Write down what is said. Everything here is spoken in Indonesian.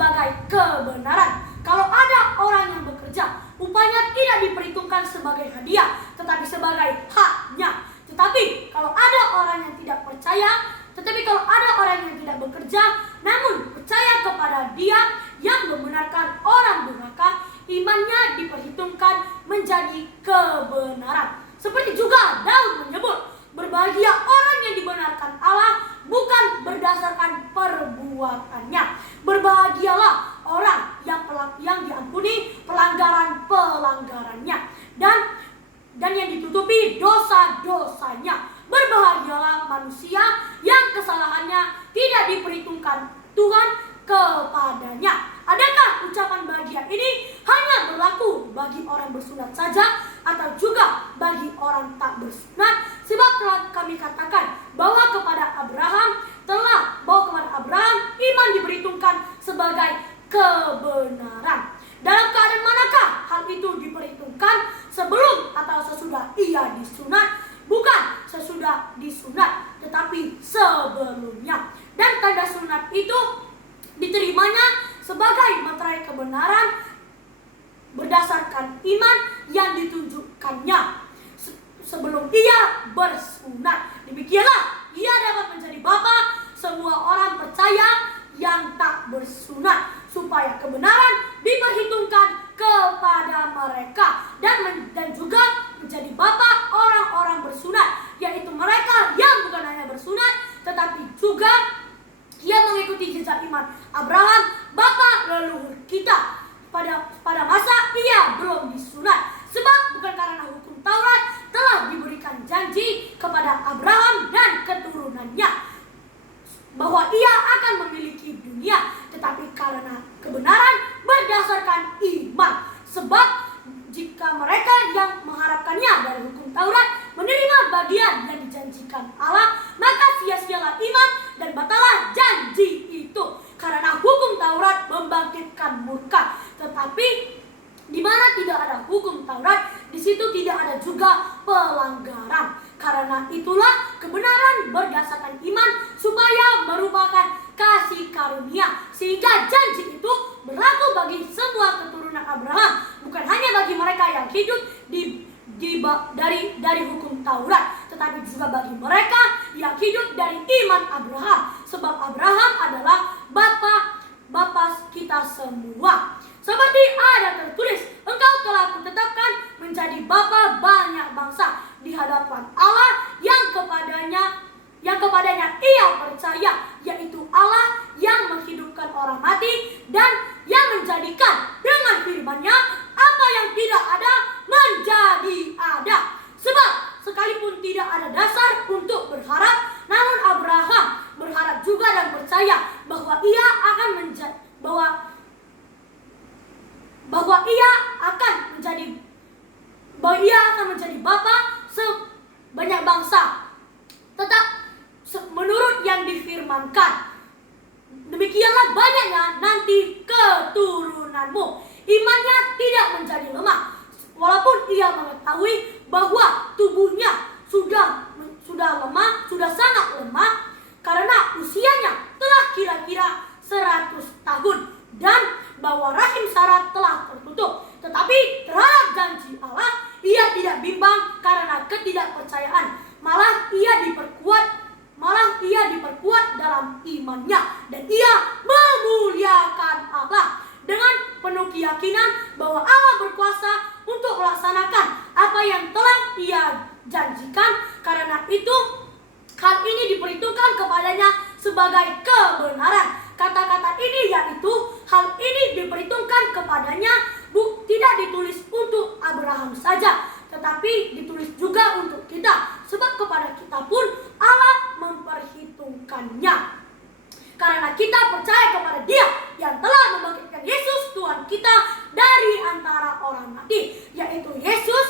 sebagai kebenaran. Kalau ada orang yang bekerja, upahnya tidak diperhitungkan sebagai hadiah, tetapi sebagai haknya. Tetapi kalau ada orang yang tidak percaya, kalau ada orang yang tidak bekerja, namun percaya kepada Dia yang membenarkan orang durhaka, imannya diperhitungkan menjadi kebenaran. Seperti juga Daud menyebut, berbahagia orang yang dibenarkan Allah bukan berdasarkan perbuatannya. Berbahagialah orang yang diampuni pelanggaran-pelanggarannya dan yang ditutupi dosa-dosanya. Berbahagialah manusia yang kesalahannya tidak diperhitungkan Tuhan kepadanya. Adakah ucapan bahagia ini hanya berlaku bagi orang bersunat saja atau juga bagi orang tak bersunat? Sebab telah kami katakan bahwa kepada Abraham iman diperhitungkan sebagai kebenaran. Dalam keadaan manakah hal itu diperhitungkan? Sebelum atau sesudah ia disunat? Bukan sesudah disunat, tetapi sebelumnya. Dan tanda sunat itu diterimanya sebagai materai kebenaran berdasarkan iman yang ditunjukkannya sebelum ia bersunat. Demikianlah ia dapat menjadi bapa semua orang percaya yang tak bersunat, supaya kebenaran diperhitungkan kepada mereka dan juga menjadi bapa orang-orang bersunat, yaitu mereka yang bukan hanya bersunat tetapi juga yang mengikuti jejak iman Abraham, bapa leluhur kita. Pada masa ia belum disunat, sebab bukan karena hukum Taurat telah diberikan janji kepada Abraham dan keturunannya bahwa ia akan memiliki dunia, tetapi karena kebenaran berdasarkan iman. Sebab jika mereka yang mengharapkannya dari hukum Taurat menerima bagian yang dijanjikan Allah, maka sia-sialah iman dan batalah janji itu. Karena hukum Taurat membangkitkan murka. Tetapi di mana tidak ada hukum Taurat, di situ tidak ada juga pelanggaran. Karena itulah kebenaran berdasarkan iman supaya merupakan kasih karunia, sehingga janji itu berlaku bagi semua keturunan Abraham, bukan hanya bagi mereka yang hidup dari hukum Taurat, tetapi juga bagi mereka yang hidup dari iman Abraham. Sebab Abraham adalah bapa kita semua. Seperti ada tertulis, engkau telah kutetapkan menjadi bapa banyak bangsa di hadapan Allah yang kepadanya ia percaya, yaitu Allah yang menghidupkan orang mati dan yang menjadikan dengan firman-Nya apa yang tidak ada menjadi ada. Sebab sekalipun tidak ada dasar untuk berharap, namun Abraham berharap juga dan percaya bahwa ia akan menjadi bapa sebanyak bangsa, tetap menurut yang difirmankan. Demikianlah banyaknya nanti keturunanmu. Imannya tidak menjadi lemah, walaupun ia mengetahui bahwa tubuhnya sudah sangat lemah karena usianya telah kira-kira 100 tahun dan bahwa rahim Sarah telah tertutup. Tetapi terhadap janji Allah ia tidak bimbang karena ketidakpercayaan, malah ia diperkuat dalam imannya, dan ia memuliakan Allah dengan penuh keyakinan bahwa Allah berkuasa untuk melaksanakan apa yang telah ia janjikan. Karena itu hal ini diperhitungkan kepadanya sebagai kebenaran. Kata-kata ini yaitu hal ini diperhitungkan kepadanya tidak ditulis untuk Abraham saja, tetapi ditulis juga untuk kita. Sebab kepada kita pun Allah memperhitungkannya. Karena kita percaya kepada Dia yang telah membangkitkan Yesus Tuhan kita dari antara orang mati, yaitu Yesus